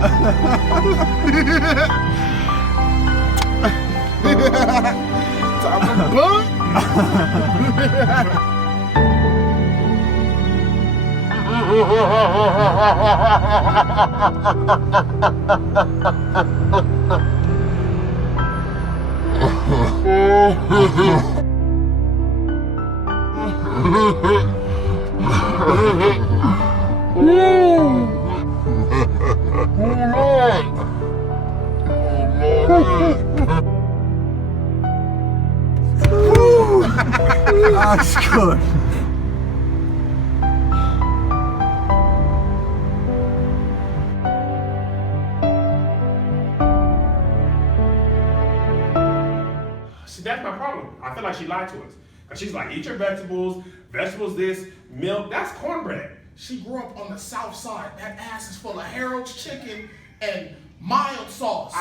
Time to book. AUX Cord. See, that's my problem. I feel like she lied to us. Cause she's like, eat your vegetables, vegetables this, milk, that's cornbread. She grew up on the south side. That ass is full of Harold's chicken and mild sauce.